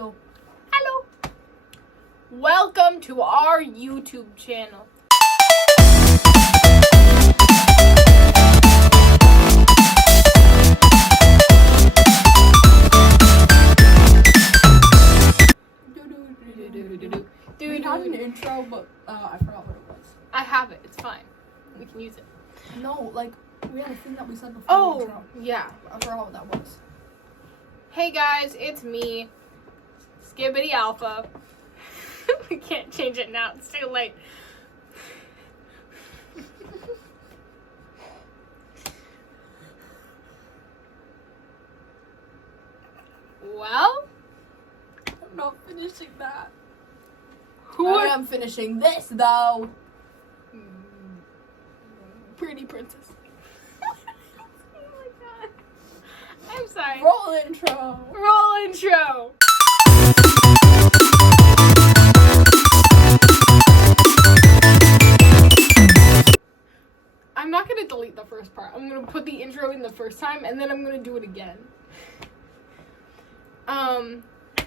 Hello. Hello. Welcome to our YouTube channel. We had an intro, but I forgot what it was. I have it. It's fine. We can use it. No, like, we had a thing that we said before the Oh, intro. yeah. I forgot what that was. Hey guys, it's me, Skibbity Alpha. We can't change it now. It's too late. Well, I'm not finishing that. who I are... am finishing this, though. Pretty princess. Oh my god. I'm sorry. Roll intro. Roll intro. I'm not gonna delete the first part. I'm gonna put the intro in the first time and then I'm gonna do it again.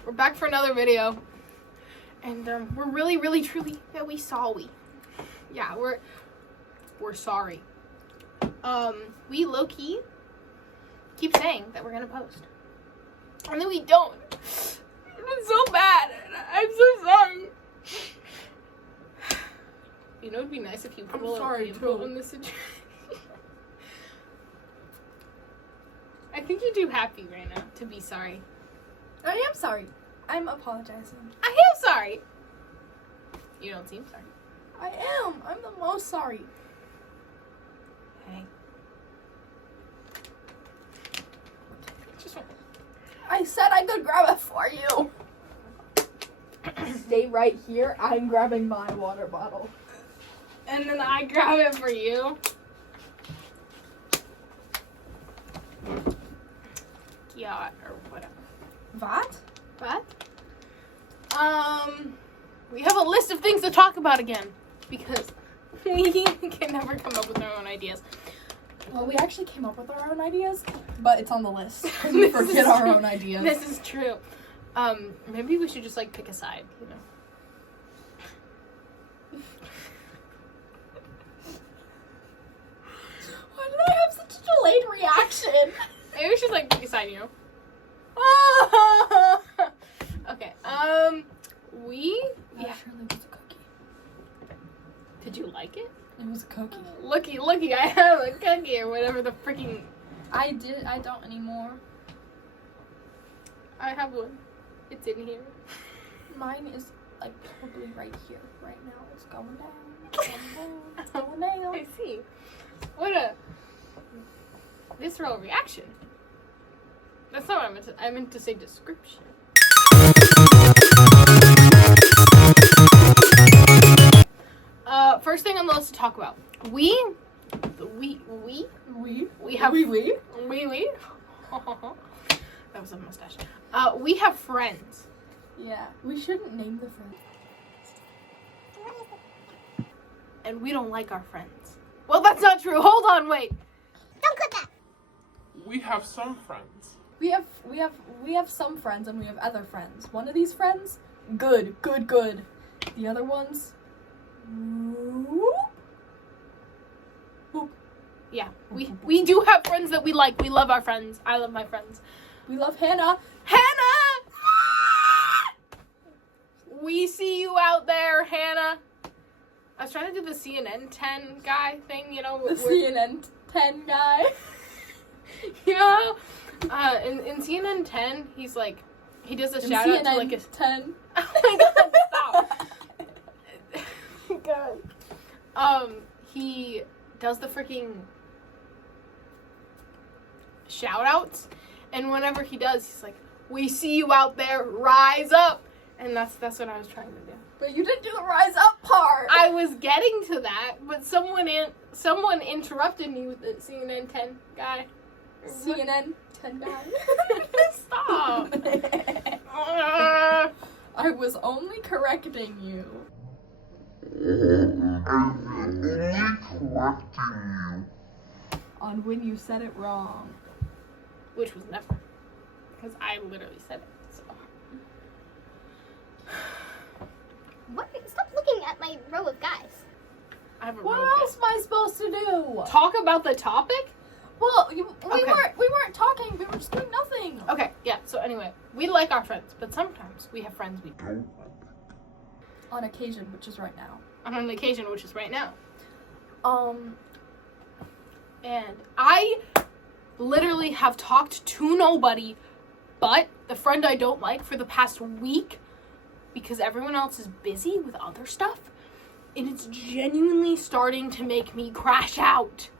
We're back for another video. And we're really truly we're sorry. We low-key keep saying that we're gonna post. And then we don't. It's so bad. I'm so sorry. You know, it'd be nice if you put I'm a little sorry, info too. on this situation. I think you're too happy right now to be sorry. I am sorry. I'm apologizing. I am sorry. You don't seem sorry. I am. I'm the most sorry. Hey. Just one. I said I could grab it for you. Stay right here. I'm grabbing my water bottle. And then I grab it for you. Yeah, or whatever. What? What? We have a list of things to talk about again because we can never come up with our own ideas. Well, we actually came up with our own ideas, but it's on the list. We forget our own ideas. This is true. Maybe we should just like pick a side, you know. Why did I have such a delayed reaction? Maybe we should like pick a side, you know. Okay. Yeah. Surely was a cookie. Did you like it? It was a cookie. Looky, I have a cookie or whatever the freaking. I don't anymore. I have one. It's in here. Mine is like probably right here, right now. It's going down. It's going down. I see. What a visceral reaction. That's not what I meant to. I meant to say description. First thing on the list to talk about. We have We. That was a mustache. We have friends. Yeah. We shouldn't name the friend. And we don't like our friends. Well, that's not true. Hold on, wait. Don't click that. We have some friends. We have some friends and we have other friends. One of these friends, good. The other ones, whoop. Yeah, we do have friends that we like. We love our friends. I love my friends. We love Hannah. Hannah! We see you out there, Hannah. I was trying to do the CNN 10 guy thing, you know. The CNN 10 guy. You know, in CNN 10, he's like, he does a shout out to like a 10. Oh my god, stop. God. He does the freaking shout outs, and whenever he does, he's like, we see you out there, rise up. And that's what I was trying to do. But you didn't do the rise up part. I was getting to that, but someone interrupted me with the CNN 10 guy. CNN 10 guy. Stop. I was only correcting you. On when you said it wrong. Which was never. Because I literally said it. So. What? Stop looking at my row of guys. I have a What real else am I supposed to do? Talk about the topic? Well, we Okay. weren't talking. We were just doing nothing. Okay, yeah, so anyway, we like our friends, but sometimes we have friends we don't. On occasion, which is right now. On an occasion, which is right now. And I literally have talked to nobody but the friend I don't like for the past week because everyone else is busy with other stuff. And it's genuinely starting to make me crash out.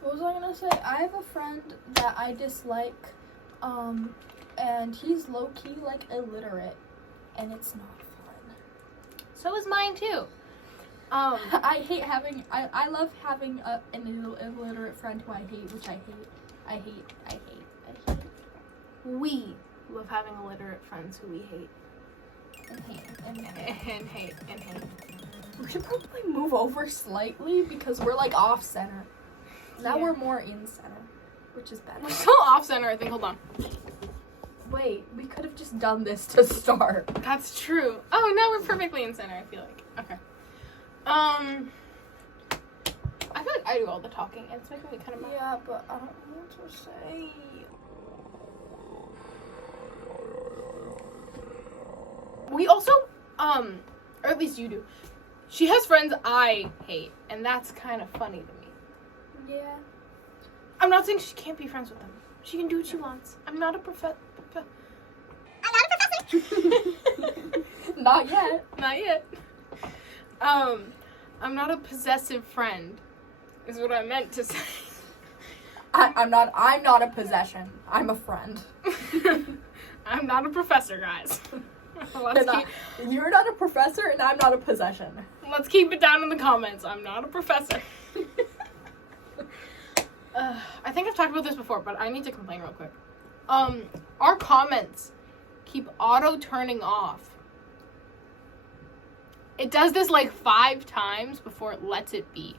what was I gonna say? I have a friend that I dislike, and he's low-key, like, illiterate, and it's not fun. So is mine too. I hate having, I love having an illiterate friend who I hate, which I hate. We love having illiterate friends who we hate. And hate. And hate. We should probably move over slightly because we're, like, off-center. Now Yeah. we're more in-center, which is better. We're still off center, I think. Hold on. Wait, we could have just done this to start. That's true. Oh, now we're perfectly in center, I feel like. Okay. I feel like I do all the talking, and it's making me kind of mad. Yeah, but I don't know what to say. We also, or at least you do. She has friends I hate, and that's kind of funny to me. Yeah. I'm not saying she can't be friends with them. She can do what she wants. I'm not a professor. Not yet. Not yet. I'm not a possessive friend, is what I meant to say. I'm not a possession. I'm a friend. I'm not a professor, guys. You're not a professor and I'm not a possession. Let's keep it down in the comments. I'm not a professor. I think I've talked about this before, but I need to complain real quick. Our comments keep auto-turning off. It does this like 5 times before it lets it be.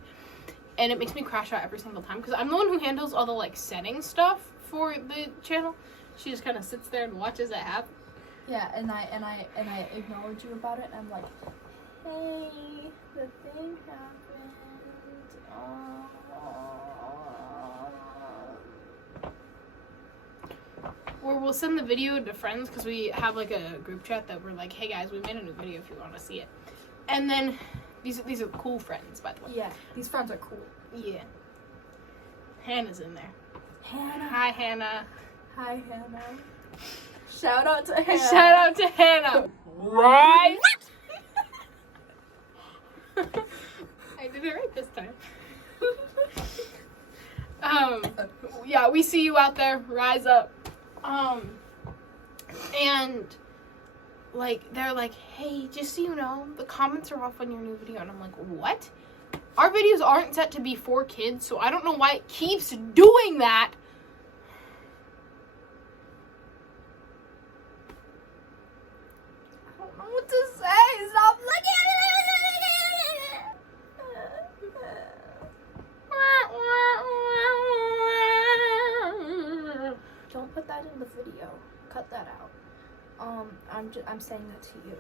And it makes me crash out every single time because I'm the one who handles all the like setting stuff for the channel. She just kind of sits there and watches it happen. Yeah, and I acknowledge you about it and I'm like, hey, the thing happened. Or we'll send the video to friends because we have like a group chat that we're like, hey guys, we made a new video if you want to see it. And then these are cool friends, by the way. Yeah, these friends are cool. Yeah. Hannah's in there. Hannah. Hi, Hannah. Hi, Hannah. Shout out to Hannah. Shout out to Hannah. Right? I did it right this time. Yeah, we see you out there. Rise up. And like they're like, hey, just so you know, the comments are off on your new video, and I'm like, what? Our videos aren't set to be for kids, so I don't know why it keeps doing that. I don't know what to say. Stop looking at it. Don't put that in the video. Cut that out. I'm saying that to you.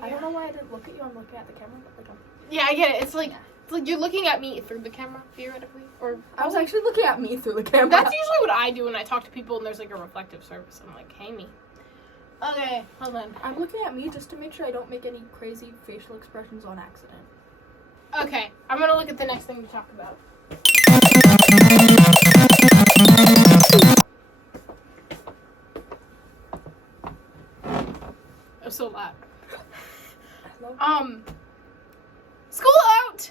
I don't know why I didn't look at you. I'm looking at the camera, but like Yeah, I get it. It's like you're looking at me through the camera, theoretically. Or I was actually looking at me through the camera. that's usually what I do when I talk to people and there's like a reflective surface. I'm like, hey me. Okay, hold on. I'm looking at me just to make sure I don't make any crazy facial expressions on accident. Okay, I'm gonna look at the next thing to talk about. I'm so loud. Hello? School out!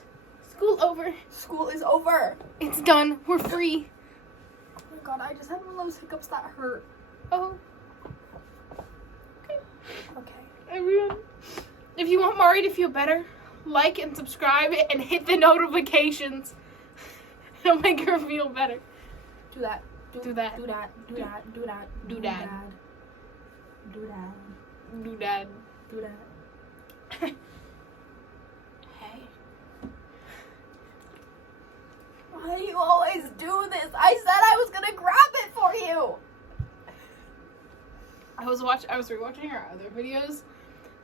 School over. School is over. It's done. We're free. Oh my god, I just had one of those hiccups that hurt. Oh. Okay. Everyone, if you want Mari to feel better, like and subscribe and hit the notifications. It'll make her feel better. Do that. Do that. Do that. Do that. Do that. Do that. Do that. Do that. Do that. Hey. Why do you always do this? I said I was gonna grab it for you. I was rewatching our other videos,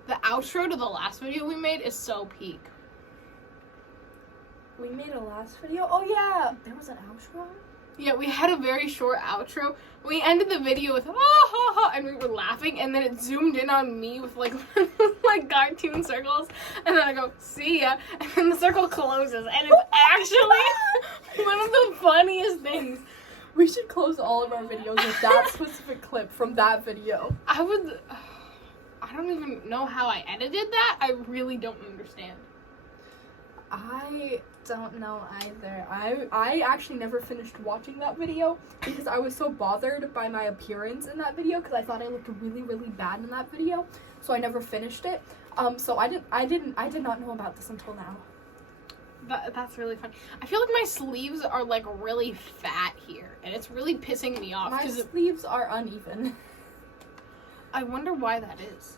The outro to the last video we made is so peak. We made a last video. Oh yeah, there was an outro. Yeah, we had a very short outro. We ended the video with ha ha ha, and we were laughing, and then it zoomed in on me with like like cartoon circles, and then I go, see ya, and then the circle closes, and it's actually one of the funniest things. We should close all of our videos with that specific clip from that video. I don't even know how I edited that. I really don't understand. I don't know either. I actually never finished watching that video because I was so bothered by my appearance in that video because I thought I looked really, really bad in that video. So I never finished it. So I did not know about this until now. That's really funny. I feel like my sleeves are like really fat here, and it's really pissing me off. My sleeves are uneven. I wonder why that is.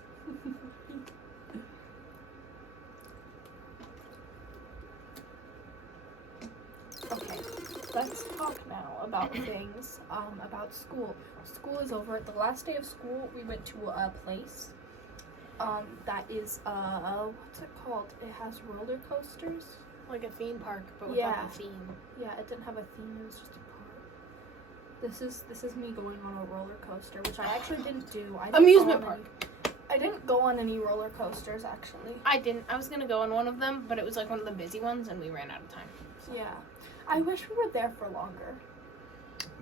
Okay, let's talk now about things, about school. School is over. The last day of school, we went to a place, that is, what's it called? It has roller coasters. Like a theme park, but without Yeah. a theme. Yeah, it didn't have a theme, it was just a park. This is me going on a roller coaster, which I actually didn't do. I didn't Amusement go on park. I didn't go on any roller coasters, actually. I didn't. I was gonna go on one of them, but it was like one of the busy ones, and we ran out of time. Yeah. I wish we were there for longer.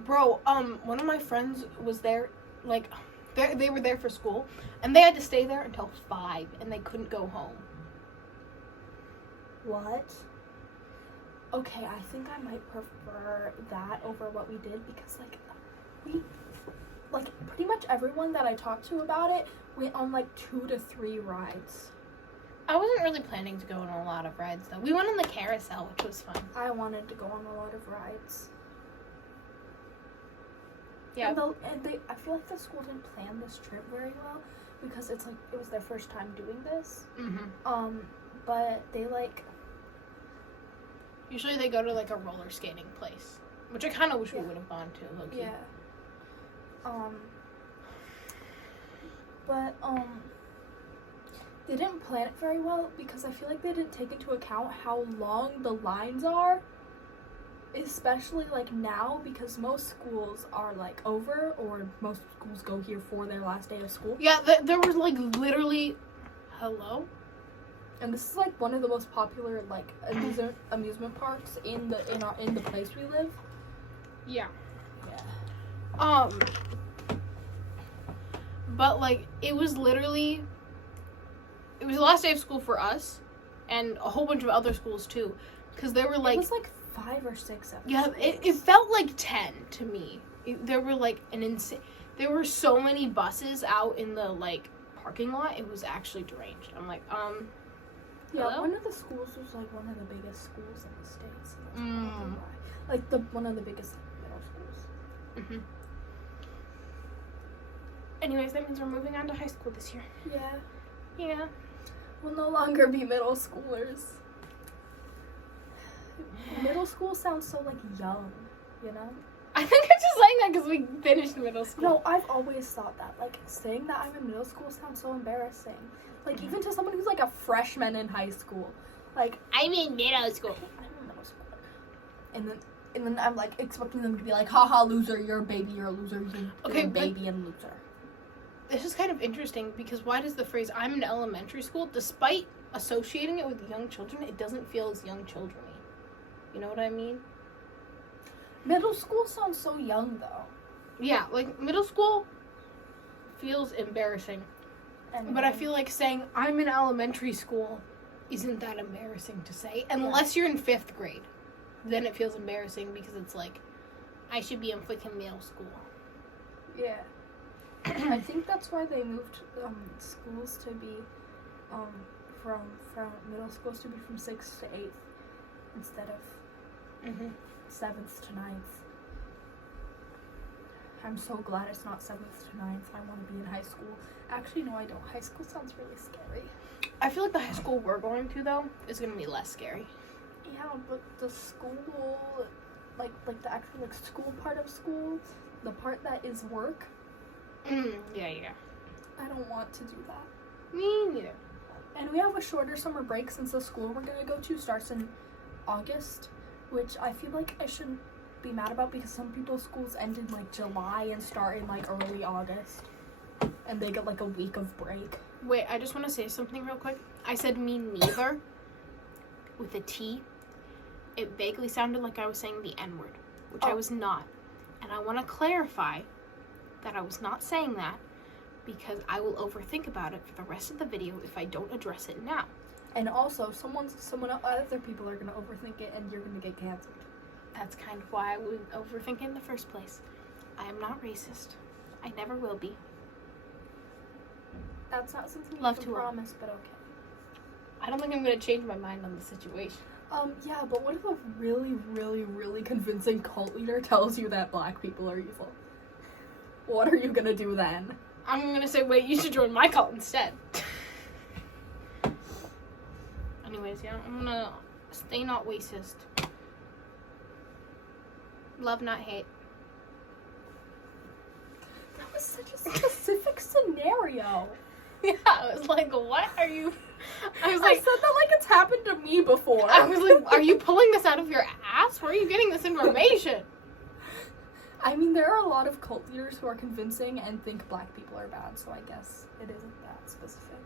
Bro, one of my friends was there, like, they were there for school, and they had to stay there until 5, and they couldn't go home. What? Okay, I think I might prefer that over what we did because, pretty much everyone that I talked to about it went on, 2 to 3 rides. I wasn't really planning to go on a lot of rides, though. We went on the carousel, which was fun. I wanted to go on a lot of rides. Yeah. I feel like the school didn't plan this trip very well because it was their first time doing this. Mm-hmm. But they, Usually they go to, like, a roller skating place, which I kind of wish we would have gone to, low-key. Yeah. But, they didn't plan it very well because I feel like they didn't take into account how long the lines are. Especially, now because most schools are, over or most schools go here for their last day of school. Yeah, there was, literally... Hello? And this is, one of the most popular, amusement parks in the place we live. Yeah. Yeah. But, it was literally... It was the last day of school for us, and a whole bunch of other schools, too. Because there were, It was, 5 or 6 of Yeah, it felt like 10 to me. There were, an insane... There were so many buses out in the, parking lot. It was actually deranged. I'm like, Yeah, hello? one of the schools was, one of the biggest schools in the States. So that's Mm. probably why. One of the biggest middle schools. Mm-hmm. Anyways, that means we're moving on to high school this year. Yeah. Yeah. We'll no longer be middle schoolers. Middle school sounds so, young, you know? I think I'm just saying that because we finished middle school. No, I've always thought that. Saying that I'm in middle school sounds so embarrassing. Even to someone who's, a freshman in high school. I'm in middle school. I'm in middle school. And then I'm, expecting them to be haha, loser, you're a baby, you're a loser, you're a baby and loser. This is kind of interesting because why does the phrase "I'm in elementary school," despite associating it with young children, it doesn't feel as young children-y. You know what I mean? Middle school sounds so young, though. Yeah, middle school feels embarrassing. But I feel like saying I'm in elementary school isn't that embarrassing to say. Unless you're in 5th grade. Then it feels embarrassing because it's I should be in freaking middle school. Yeah. I think that's why they moved schools to be from middle schools to be from 6th to 8th instead of 7th to 9th. I'm so glad it's not 7th to 9th. I want to be in high school. Actually, no, I don't. High school sounds really scary. I feel like the high school we're going to, though, is going to be less scary. Yeah, but the school, the actual, school part of school, the part that is work, Yeah. I don't want to do that. Me neither. And we have a shorter summer break since the school we're gonna go to starts in August, which I feel like I shouldn't be mad about because some people's schools end in like July and start in like early August. And they get like a week of break. Wait, I just want to say something real quick. I said me neither with a T. It vaguely sounded like I was saying the N-word, which I was not. And I want to clarify that I was not saying that because I will overthink about it for the rest of the video if I don't address it now. And also, other people are gonna overthink it, and you're gonna get canceled. That's kind of why I would overthink it in the first place. I am not racist. I never will be. That's not something Love you to can promise, but okay. I don't think I'm going to change my mind on the situation. Yeah, but what if a really, really, really convincing cult leader tells you that black people are evil? What are you gonna do then? I'm going to say, wait, you should join my cult instead. Anyways, yeah, I'm going to stay not racist. Love, not hate. That was such a specific scenario. Yeah, I was like, what are you... I was like... I said that like it's happened to me before. I was like, are you pulling this out of your ass? Where are you getting this information? I mean, there are a lot of cult leaders who are convincing and think black people are bad, so I guess it isn't that specific.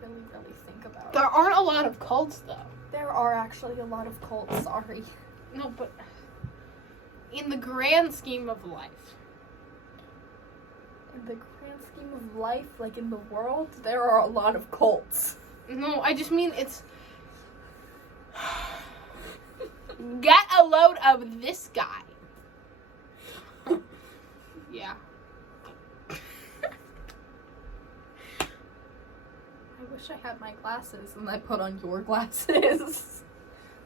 Really, really think about There it. aren't a lot of cults, though. There are actually a lot of cults, sorry. No, but... in the grand scheme of life. In the grand scheme of life, like in the world, there are a lot of cults. No, I just mean it's... Get a load of this guy. Yeah. I wish I had my glasses and I put on your glasses.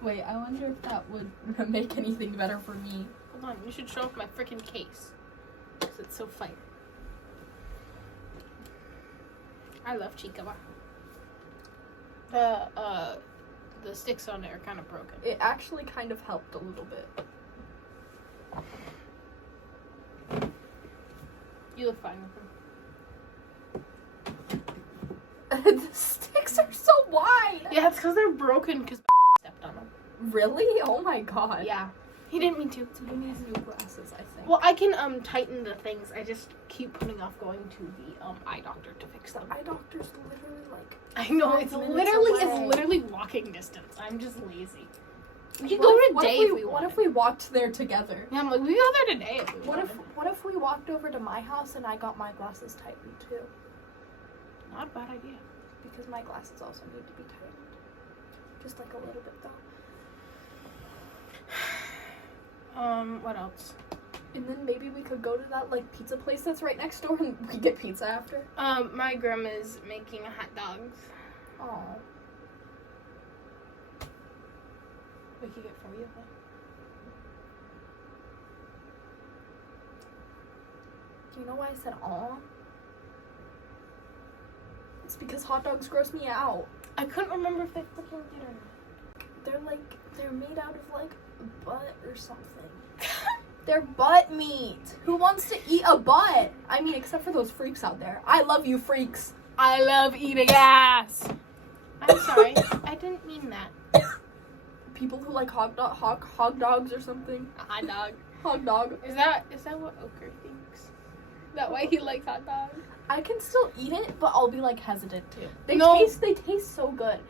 Wait, I wonder if that would make anything better for me. Hold on, you should show off my freaking case. Because it's so fire. I love Chicawa. The sticks on it are kind of broken. It actually kind of helped a little bit. You look fine with them. The sticks are so wide! Yeah, it's because they're broken because stepped on them. Really? Oh my god. Yeah. He didn't mean to. So he needs new glasses, I think. Well, I can tighten the things. I just keep putting off going to the eye doctor to fix the them. eye doctor's literally like... I know, it's 5 minutes literally away. walking distance. I'm just lazy. We could go today if we What wanted. if we walked there together? Yeah, I'm like, we go there today if we What wanted. if we walked over to my house and I got my glasses tightened too? Not a bad idea. Because my glasses also need to be tightened. Just like a little bit though. What else? And then maybe we could go to that like pizza place that's right next door and we get pizza after. My grandma's making hot dogs. Oh. We could get for you. Do you know why I said aw? It's because hot dogs gross me out. I couldn't remember if they freaking did or not. They're made out of like butt or something. They're butt meat. Who wants to eat a butt? I mean, except for those freaks out there. I love you, freaks. I love eating ass. I'm sorry. I didn't mean that. People who like hog dogs or something. Hot dog. Hog dog. Is that what Oker thinks? Is that why he likes hot dogs? I can still eat it, but I'll be like hesitant too. They taste so good.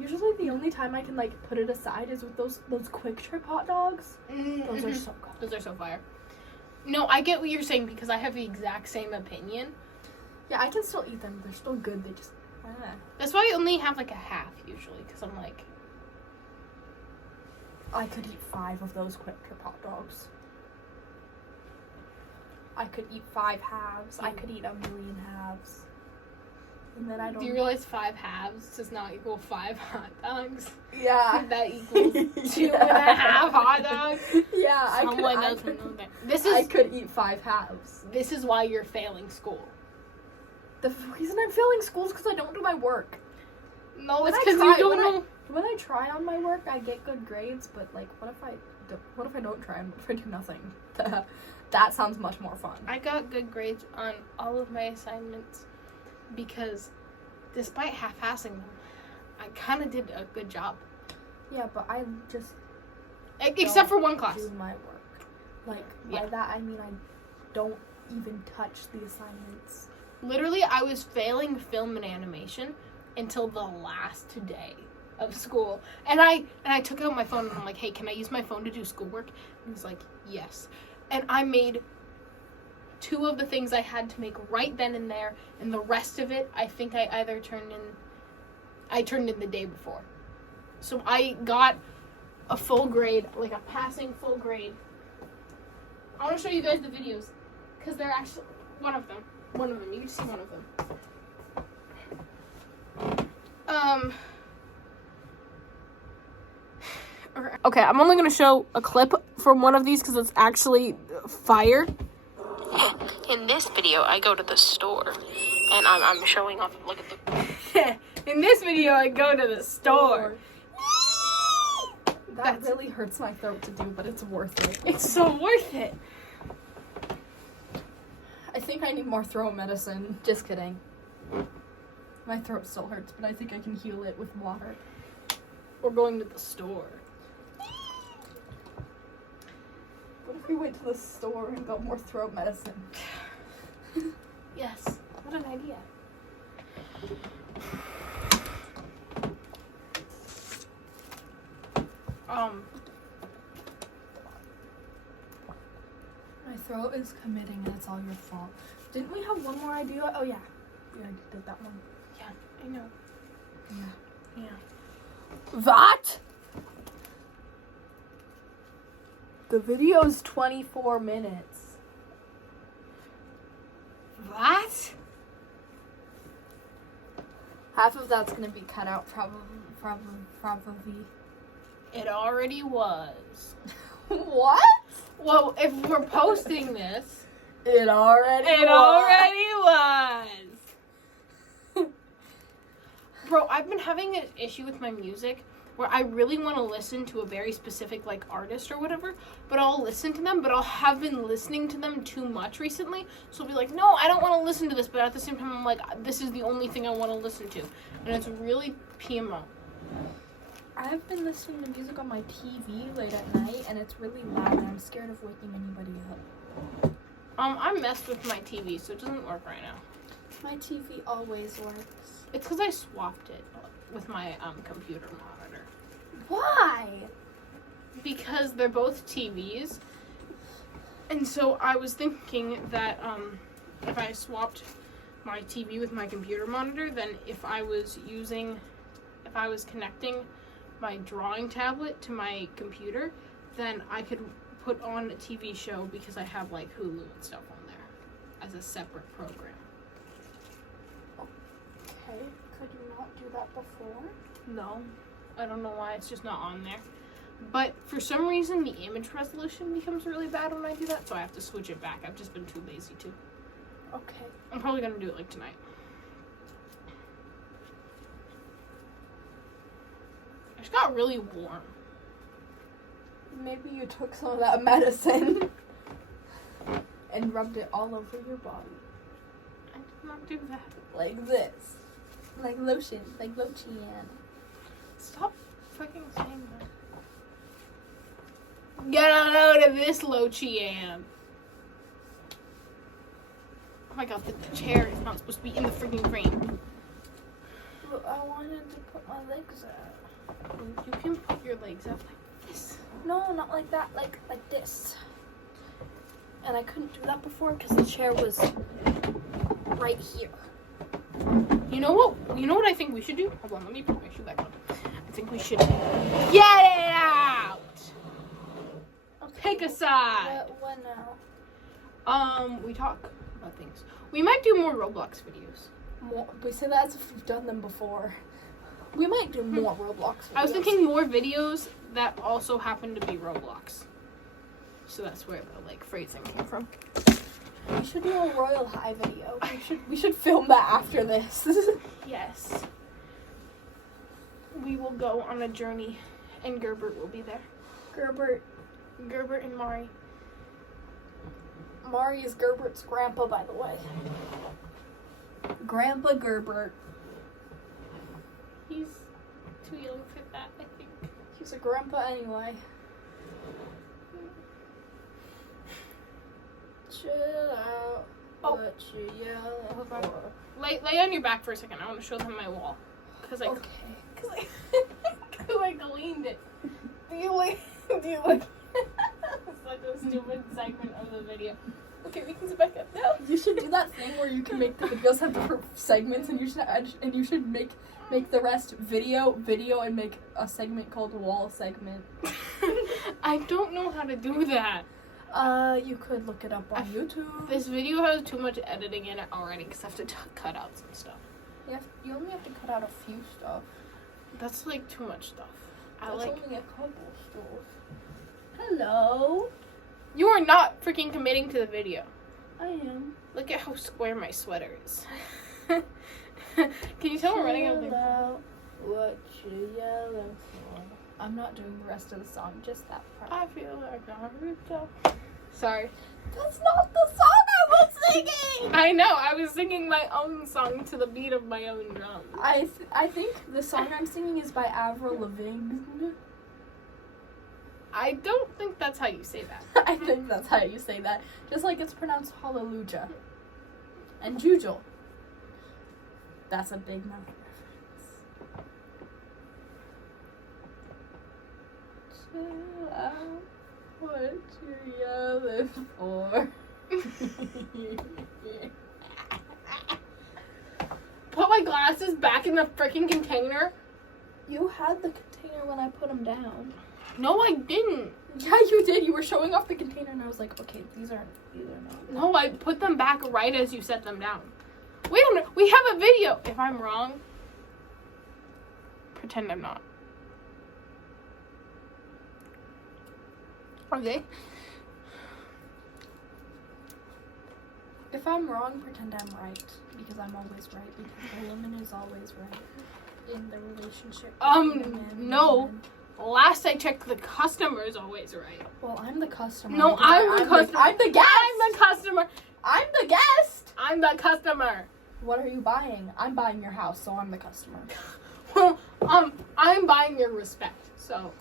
Usually the only time I can like put it aside is with those Quick Trip hot dogs. Those are so good. Those are so fire. No, I get what you're saying because I have the exact same opinion. Yeah, I can still eat them. They're still good. They just That's why I only have like a half usually because I'm like, I could eat 5 of those Quick Trip hot dogs. I could eat 5 halves. I could eat 1,000,000 halves. And then I don't. do you realize 5 halves does not equal 5 hot dogs? Yeah. That equals 2.5 hot dogs. Yeah, Someone I doesn't could. know that. I could eat 5 halves. This is why you're failing school. The reason I'm failing school is because I don't do my work. No, When it's I because try- you don't when I- know. When I try on my work, I get good grades. But like, what if I don't try? What if I do nothing? That sounds much more fun. I got good grades on all of my assignments. because despite half-assing them, I kind of did a good job. Yeah, but I just Except for one class. do my work. Like, Yeah. by that I mean I don't even touch the assignments. Literally, I was failing film and animation until the last day of school. And I took out my phone and I'm like, hey, can I use my phone to do schoolwork? And he was like, yes. And I made 2 of the things I had to make right then and there, and the rest of it, I think I either turned in the day before. So I got a full grade, like a passing full grade. I want to show you guys the videos, because they're actually, one of them, you can see one of them. Okay, I'm only going to show a clip from one of these because it's actually fire. In this video, I go to the store, and I'm showing off, look at the... In this video, I go to the store. That really hurts my throat to do, but it's worth it. It's so worth it. I think I need more throat medicine. Just kidding. My throat still hurts, but I think I can heal it with water. We're going to the store. What if we went to the store and got more throat medicine? Yes, what an idea. My throat is committing and it's all your fault. Didn't we have one more idea? Oh yeah. We already did that one. Yeah, I know. Yeah. Yeah. That? The video's 24 minutes. What? Half of that's gonna be cut out, probably. It already was. What? Well, if we're posting this, It already was. Bro, I've been having an issue with my music where I really want to listen to a very specific, like, artist or whatever, but I'll listen to them, but I'll have been listening to them too much recently, so I'll be like, no, I don't want to listen to this, but at the same time, I'm like, this is the only thing I want to listen to, and it's really PMO. I've been listening to music on my TV late at night, and it's really loud, and I'm scared of waking anybody up. I messed with my TV, so it doesn't work right now. My TV always works. It's because I swapped it with my computer monitor. Why? Because they're both TVs. And so I was thinking that if I swapped my TV with my computer monitor, then if I was connecting my drawing tablet to my computer, then I could put on a TV show because I have like Hulu and stuff on there as a separate program. Okay, could you not do that before? No, I don't know why, it's just not on there. But for some reason, the image resolution becomes really bad when I do that, so I have to switch it back. I've just been too lazy to. Okay. I'm probably gonna do it like tonight. It just got really warm. Maybe you took some of that medicine and rubbed it all over your body. I did not do that. Like this. Like lotion. Like Lochian. Stop fucking saying that. Get a load of this, Lochian. Oh my god, the chair is not supposed to be in the freaking frame. But I wanted to put my legs out. You can put your legs out like this. No, not like that. Like this. And I couldn't do that before because the chair was right here. You know what I think we should do? Hold on, let me put my shoe back on. I think we should get it out! Okay. Pick a side. What now? We talk about things. We might do more Roblox videos. We say that as if we've done them before. We might do more Roblox videos. I was thinking more videos that also happen to be Roblox. So that's where the phrasing came from. We should do a Royal High video. We should film that after this. Yes. We will go on a journey, and Gerbert will be there. Gerbert and Mari. Mari is Gerbert's grandpa, by the way. Grandpa Gerbert. He's too young for that, I think. He's a grandpa anyway. Chill out. Oh. What you yelling for? Lay on your back for a second. I want to show them my wall. Cause I cleaned it. Do you like? It's like a stupid segment of the video. Okay, we can sit back up now. You should do that thing where you can make the videos have different segments, and you should make the rest video, and make a segment called wall segment. I don't know how to do that. You could look it up on YouTube. This video has too much editing in it already because I have to cut out some stuff. You only have to cut out a few stuff. That's like too much stuff. That's only a couple stuff. Hello. You are not freaking committing to the video. I am. Look at how square my sweater is. Can you tell we're running out of things? What you yelling for? I'm not doing the rest of the song, just that part. I feel like I'm sorry. That's not the song I was singing! I know, I was singing my own song to the beat of my own drum. I think the song I'm singing is by Avril Lavigne. I don't think that's how you say that. I think that's how you say that. Just like it's pronounced hallelujah. And Jujul. That's a big mouth reference. Chill out. What you yelling for? Put my glasses back in the freaking container. You had the container when I put them down. No, I didn't. Yeah, you did. You were showing off the container, and I was like, okay, these are not. No, I put them back right as you set them down. Wait a minute, we have a video. If I'm wrong, pretend I'm not. Okay. If I'm wrong, pretend I'm right. Because I'm always right. Because the woman is always right in the relationship. No. Last I checked, the customer is always right. Well, I'm the customer. No, I'm the customer. I'm the guest. I'm the customer. I'm the guest. I'm the customer. What are you buying? I'm buying your house, so I'm the customer. Well, I'm buying your respect, so.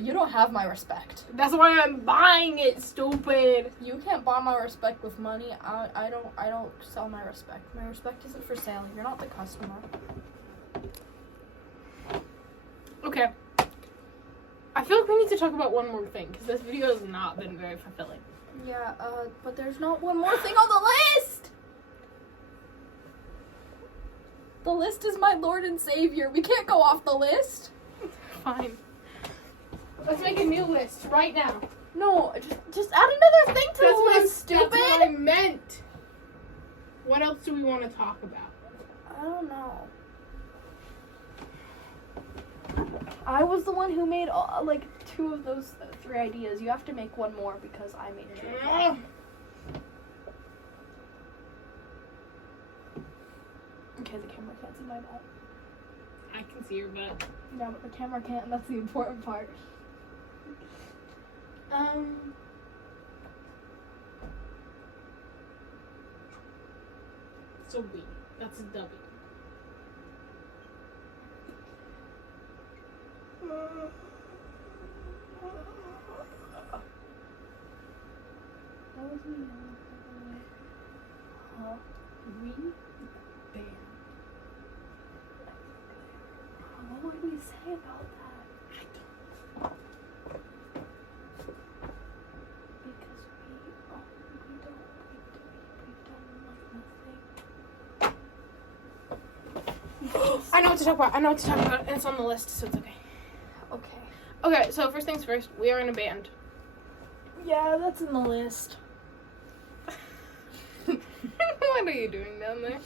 You don't have my respect. That's why I'm buying it, stupid. You can't buy my respect with money. I don't sell my respect. My respect isn't for sale. You're not the customer. Okay. I feel like we need to talk about one more thing, because this video has not been very fulfilling. Yeah, but there's not one more thing on the list! The list is my Lord and Savior. We can't go off the list. Fine. Let's make a new list right now. No, just add another thing to the list, stupid! That's what I meant. What else do we want to talk about? I don't know. I was the one who made like 2 of those 3 ideas. You have to make one more because I made 2 of them. Okay, the camera can't see my butt. I can see your butt. Yeah, but the camera can't, and that's the important part. So B. That's a W. That was me. Band. What would we say about that? Because we've done like nothing. I know what to talk about. And it's on the list, so it's okay. Okay. Okay, so first things first, we are in a band. Yeah, that's in the list. What are you doing down there?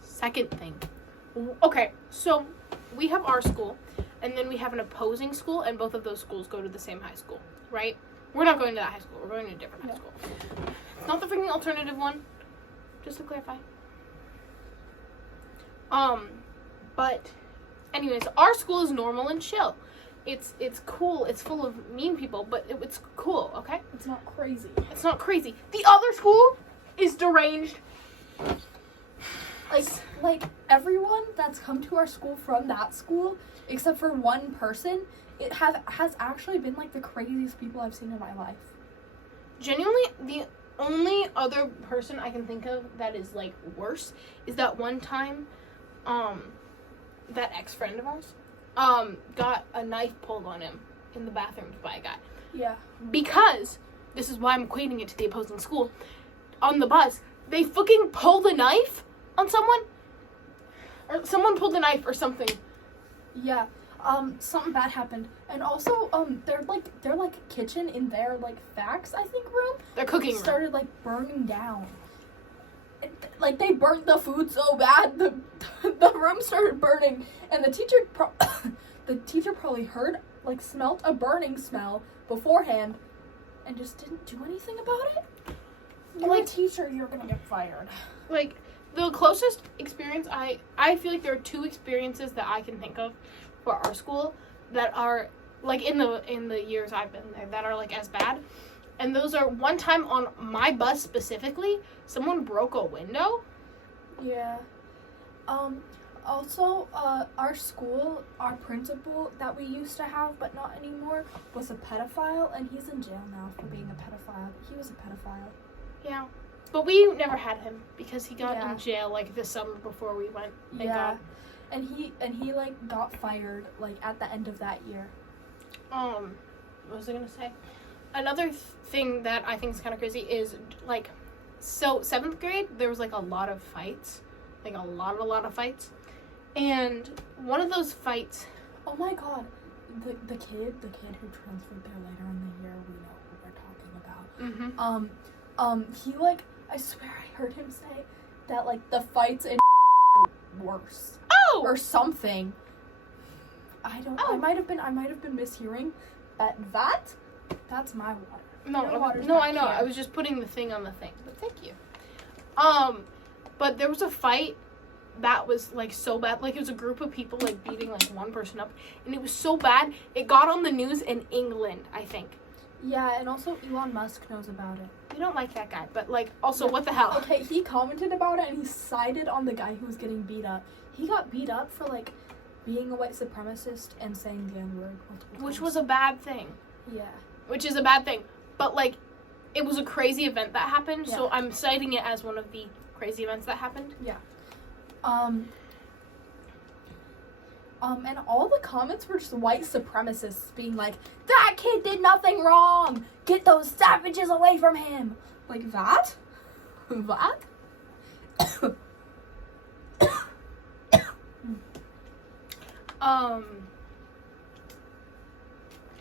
Second thing. Okay, so we have our school, and then we have an opposing school, and both of those schools go to the same high school, right? We're not going to that high school. We're going to a different high school. It's not the freaking alternative one, just to clarify. But anyways, our school is normal and chill. It's cool. It's full of mean people, but it's cool, okay? It's not crazy. It's not crazy. The other school, is deranged. Like everyone that's come to our school from that school, except for one person, it has actually been like the craziest people I've seen in my life. Genuinely, the only other person I can think of that is like worse is that one time, that ex-friend of ours, got a knife pulled on him in the bathrooms by a guy. Yeah. Because, this is why I'm equating it to the opposing school, on the bus, they fucking pulled a knife on someone? Or someone pulled a knife or something. Yeah. Something bad happened. And also, their kitchen in their, like, fax, I think, room. Their cooking room. Started, like, burning down. Like, they burnt the food so bad, the room started burning. And the teacher probably heard, like, smelt a burning smell beforehand and just didn't do anything about it. You're a teacher, you're gonna get fired. Like, the closest experience, I feel like there are two experiences that I can think of for our school that are, like, in the years I've been there, that are, like, as bad. And those are, one time on my bus specifically, someone broke a window. Yeah. Also, our school, our principal that we used to have but not anymore, was a pedophile, and he's in jail now for being a pedophile. He was a pedophile. Yeah. But we never had him because he got Yeah. in jail, like, the summer before we went. Thank Yeah. God. And he like got fired like at the end of that year. What was I gonna say? Another thing that I think is kind of crazy is, like, so 7th grade, there was, like, a lot of fights. Like, a lot of fights. And one of those fights... Oh my god. The kid who transferred there later in the year, we know who we're talking about. Mm-hmm. He, like, I swear I heard him say that, like, the fights in worse. Oh! Or something. I Oh. might have been mishearing. That's my water. Your water's No, back I know. here. I was just putting the thing on the thing. But thank you. But there was a fight that was, like, so bad. Like, it was a group of people, like, beating, like, one person up. And it was so bad, it got on the news in England, I think. Yeah, and also Elon Musk knows about it. We don't like that guy, but, like, also, Yeah. what the hell? Okay, he commented about it and he sided on the guy who was getting beat up. He got beat up for, like, being a white supremacist and saying the N-word multiple Which times. was a bad thing. Yeah. Which is a bad thing. But, like, it was a crazy event that happened, so Yeah. I'm citing it as one of the crazy events that happened. And all the comments were just white supremacists being like, that kid did nothing wrong! Get those savages away from him! Like, that? That?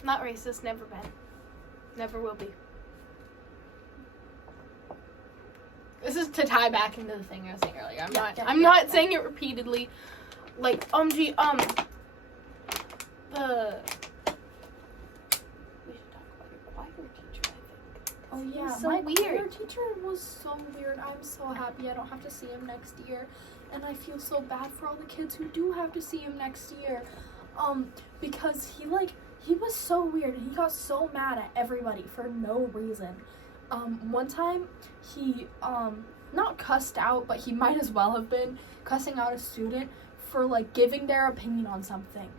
Not racist, never been. Never will be. This is to tie back into the thing I was saying earlier. I'm not saying it repeatedly. Like, we should talk about your choir teacher, I think. Oh yeah, so my weird. choir teacher was so weird. I'm so happy I don't have to see him next year. And I feel so bad for all the kids who do have to see him next year. Because he was so weird and he got so mad at everybody for no reason. One time he not cussed out, but he might as well have been cussing out a student for like giving their opinion on something.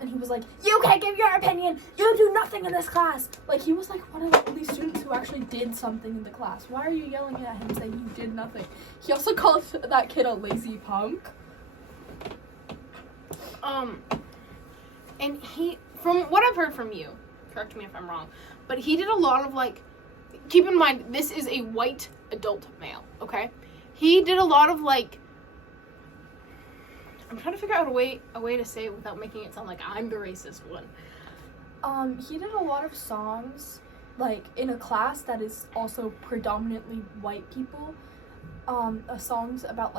And he was like, you can't give your opinion! You do nothing in this class! Like, he was like one of the only students who actually did something in the class. Why are you yelling at him saying you did nothing? He also called that kid a lazy punk. And he, from what I've heard from you, correct me if I'm wrong, but he did a lot of, like, keep in mind, this is a white adult male, okay? He did a lot of, like, I'm trying to figure out a way to say it without making it sound like I'm the racist one. He did a lot of songs, like, in a class that is also predominantly white people. Songs about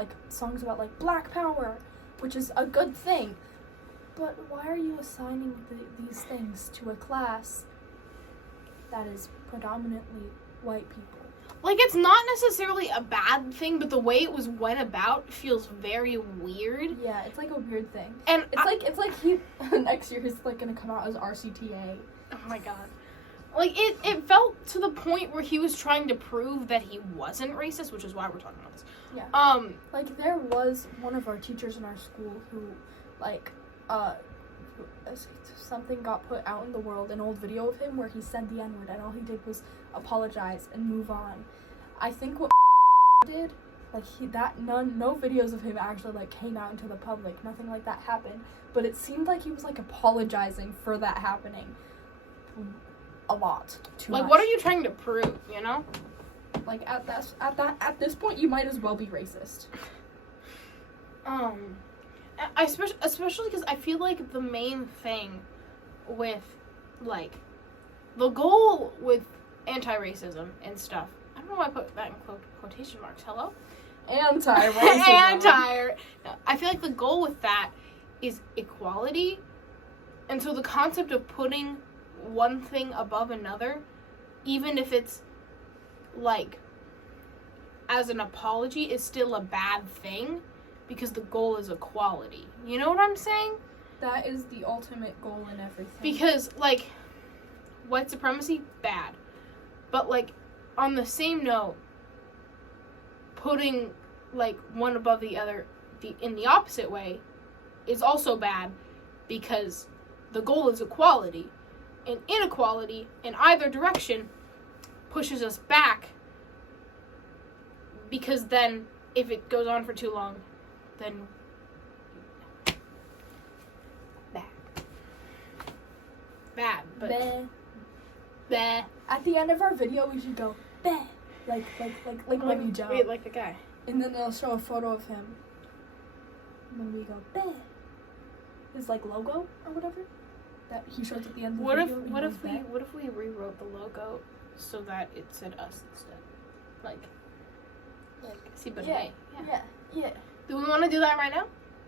Black Power, which is a good thing. But why are you assigning these things to a class that is predominantly white people? Like, it's not necessarily a bad thing, but the way it was went about feels very weird. Yeah, it's like a weird thing. And It's like he next year he's like gonna come out as RCTA. oh my god. Like, it felt to the point where he was trying to prove that he wasn't racist, which is why we're talking about this. Yeah. Like, there was one of our teachers in our school who, like, something got put out in the world, an old video of him where he said the N-word, and all he did was apologize and move on. I think what did, like, no videos of him actually, like, came out into the public. Nothing like that happened. But it seemed like he was, like, apologizing for that happening a lot. Too much. What are you trying to prove, you know? Like, at this point, you might as well be racist. Especially because I feel like the main thing with, like, the goal with anti-racism and stuff, I don't know why I put that in quotation marks, hello? Anti-racism. I feel like the goal with that is equality, and so the concept of putting one thing above another, even if it's, like, as an apology, is still a bad thing, because the goal is equality. You know what I'm saying? That is the ultimate goal in everything. Because, like, white supremacy, bad. But, like, on the same note, putting, like, one above the other in the opposite way is also bad, because the goal is equality. And inequality in either direction pushes us back, because then, if it goes on for too long, then bad, but Bleh. bleh. At the end of our video, we should go bleh, like when you jump, Wait, like the guy. and then they'll show a photo of him, and then we go bleh. His like logo or whatever that he shows at the end of the video. What if we rewrote the logo so that it said us instead? Like see, but Yeah. hey, Yeah. Do we want to do that right now?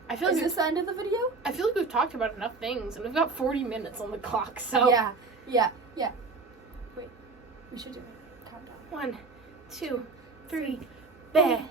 I feel Is like this the end of the video? I feel like we've talked about enough things, and we've got 40 minutes on the clock. So Yeah. Wait, we should do it. Countdown. 1, 2, 3, bleh.